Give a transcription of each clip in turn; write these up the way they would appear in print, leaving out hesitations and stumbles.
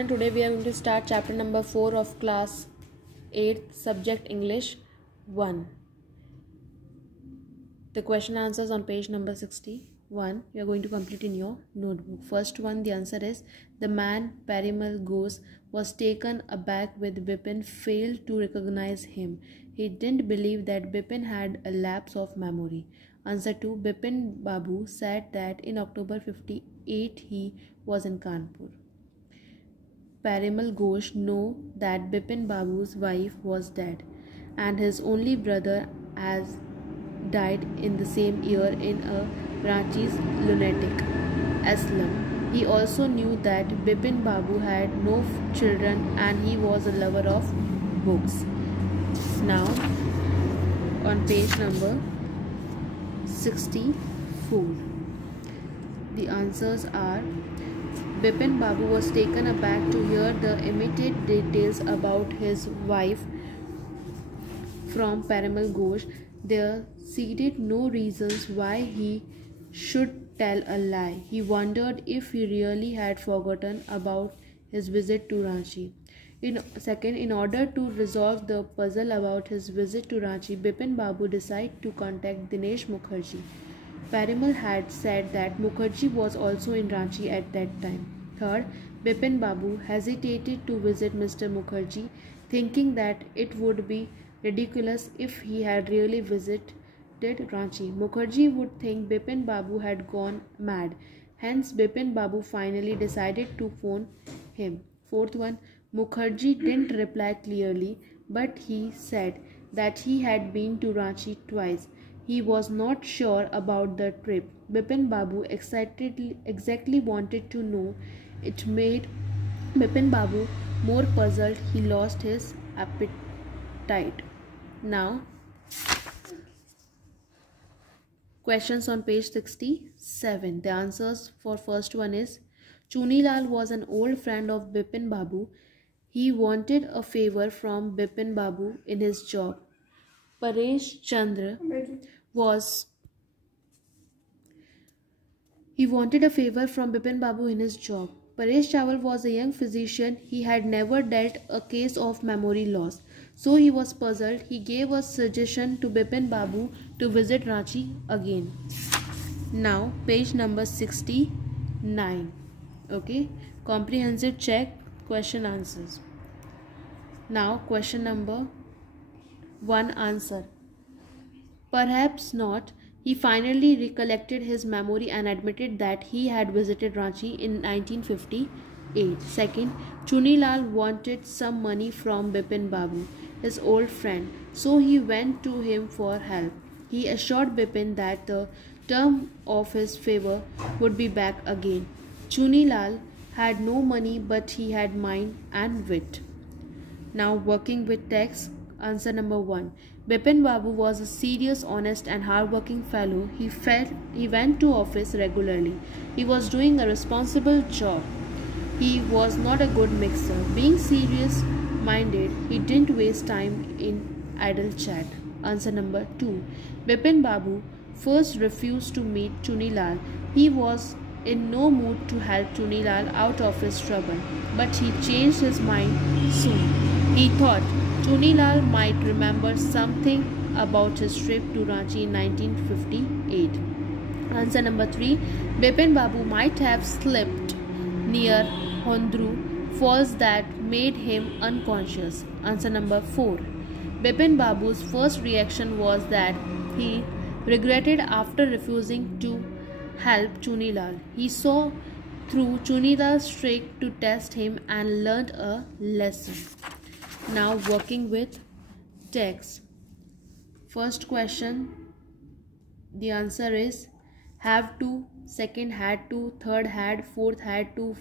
children, today we are going to start chapter number 4 of class 8th, subject English 1. The question answers on page number 61. You are going to complete in your notebook. First one, the answer is, the man Parimal Ghosh was taken aback with Bipin failed to recognize him. He didn't believe that Bipin had a lapse of memory. Answer 2, Bipin Babu said that in October 58 he was in Kanpur. Parimal Ghosh knew that Bipin Babu's wife was dead and his only brother has died in the same year in a Ranchi's lunatic asylum. He also knew that Bipin Babu had no children and he was a lover of books. Now, on page number 64, the answers are, Bipin Babu was taken aback to hear the immediate details about his wife from Parimal Ghosh. There seemed no reasons why he should tell a lie. He wondered if he really had forgotten about his visit to Ranchi. In order to resolve the puzzle about his visit to Ranchi, Bipin Babu decided to contact Dinesh Mukherjee. Parimal had said that Mukherjee was also in Ranchi at that time. Third, Bipin Babu hesitated to visit Mr. Mukherjee, thinking that it would be ridiculous if he had really visited Ranchi. Mukherjee would think Bipin Babu had gone mad. Hence, Bipin Babu finally decided to phone him. Fourth one, Mukherjee didn't reply clearly, but he said that he had been to Ranchi twice. He was not sure about the trip. Bipin Babu exactly wanted to know. It made Bipin Babu more puzzled. He lost his appetite. Now, questions on page 67. The answers for first one is, Chunilal was an old friend of Bipin Babu. He wanted a favor from Bipin Babu in his job. Paresh Chandra He wanted a favor from Bipin Babu in his job. Paresh Chawal was a young physician. He had never dealt a case of memory loss. So he was puzzled. He gave a suggestion to Bipin Babu to visit Ranchi again. Now, page number 69. Okay. Comprehensive check, question answers. Now, question number 1 answer. Perhaps not. He finally recollected his memory and admitted that he had visited Ranchi in 1958. Second, Chunilal wanted some money from Bipin Babu, his old friend, so he went to him for help. He assured Bipin that the term of his favor would be back again. Chunilal had no money, but he had mind and wit. Now, working with text, answer number 1. Bipin Babu was a serious, honest and hard-working fellow. He went to office regularly. He was doing a responsible job. He was not a good mixer. Being serious-minded, he didn't waste time in idle chat. Answer number 2. Bipin Babu first refused to meet Chunilal. He was in no mood to help Chunilal out of his trouble, but he changed his mind soon. He thought Chunilal might remember something about his trip to Ranchi in 1958. Answer number 3. Bipin Babu might have slipped near Hondru falls that made him unconscious. Answer number 4. Bipin Babu's first reaction was that he regretted after refusing to help Chunilal. He saw through Chunilal's trick to test him and learned a lesson. Now, working with text. First question, the answer is have to, second had to, third had, fourth had to,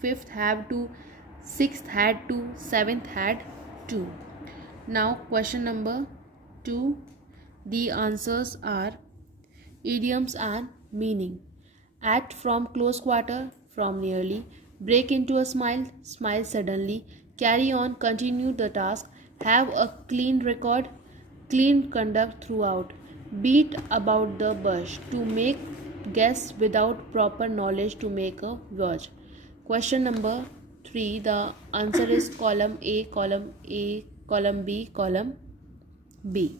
fifth have to, sixth had to, seventh had to. Now, question number 2. The answers are idioms and meaning. Act from close quarter, from nearly. Break into a smile, smile suddenly. Carry on, continue the task. Have a clean record, clean conduct throughout. Beat about the bush, to make guess without proper knowledge, to make a verge. Question number 3. The answer is column A, column A, column B, column B.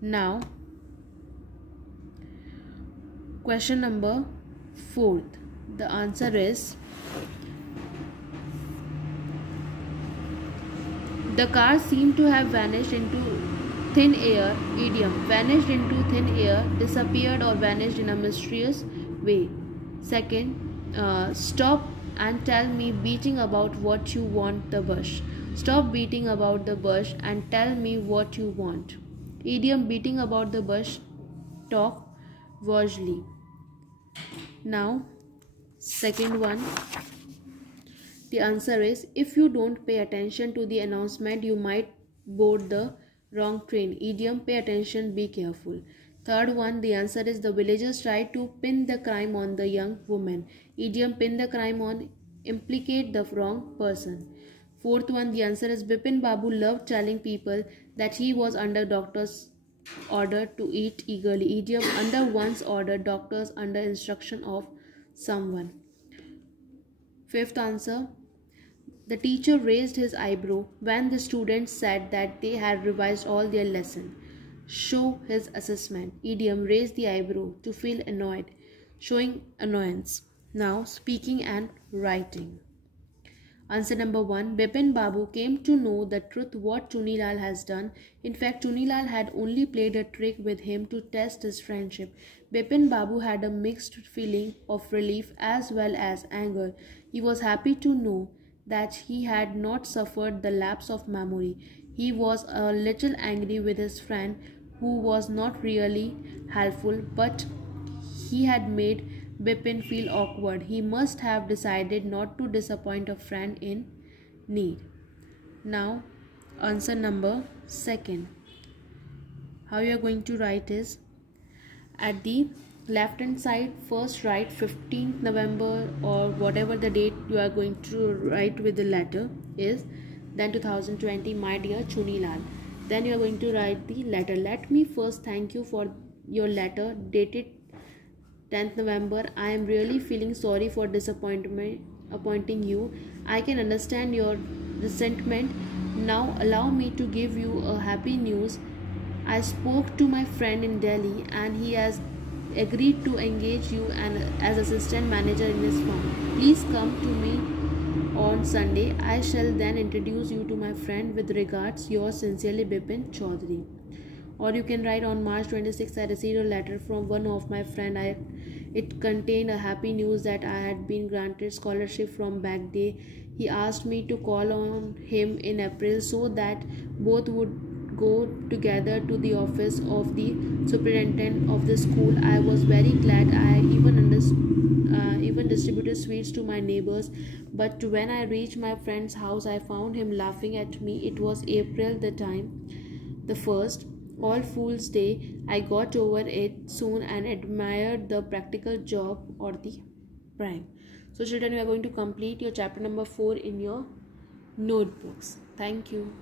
Now, question number 4. The answer is the car seemed to have vanished into thin air. Idiom: vanished into thin air, disappeared or vanished in a mysterious way. Second, stop and tell me beating about what you want the bush. Stop beating about the bush and tell me what you want. Idiom: beating about the bush, talk wisely. Now, second one. The answer is, if you don't pay attention to the announcement, you might board the wrong train. Idiom: pay attention, be careful. Third one, the answer is, the villagers tried to pin the crime on the young woman. Idiom: pin the crime on, implicate the wrong person. Fourth one, the answer is, Bipin Babu loved telling people that he was under doctor's order to eat eagerly. Idiom: under one's order, doctors under instruction of someone. Fifth answer, the teacher raised his eyebrow when the students said that they had revised all their lesson. Show his assessment. Idiom: raise the eyebrow, to feel annoyed, showing annoyance. Now, speaking and writing. Answer number 1. Bipin Babu came to know the truth what Chunilal has done. In fact, Chunilal had only played a trick with him to test his friendship. Bipin Babu had a mixed feeling of relief as well as anger. He was happy to know that he had not suffered the lapse of memory. He was a little angry with his friend who was not really helpful, but he had made Bipin feel awkward. He must have decided not to disappoint a friend in need. Now, answer number 2. How you are going to write is, at the left hand side, first write 15th November or whatever the date you are going to write with the letter is, then 2020, my dear Chunilal. Then you are going to write the letter. Let me first thank you for your letter dated 10th November. I am really feeling sorry for disappointing you. I can understand your resentment. Now allow me to give you a happy news. I spoke to my friend in Delhi and he has agreed to engage you as assistant manager in his firm. Please come to me on Sunday. I shall then introduce you to my friend. With regards, yours sincerely, Bipin Chaudhary. Or you can write, on March 26th, I received a letter from one of my friend. It contained a happy news that I had been granted scholarship from Baghdad. He asked me to call on him in April so that both would go together to the office of the superintendent of the school. I was very glad. I even distributed sweets to my neighbors. But when I reached my friend's house, I found him laughing at me. It was April the 1st. All Fool's Day. I got over it soon and admired the practical joke or the prank. So children, we are going to complete your chapter number 4 in your notebooks. Thank you.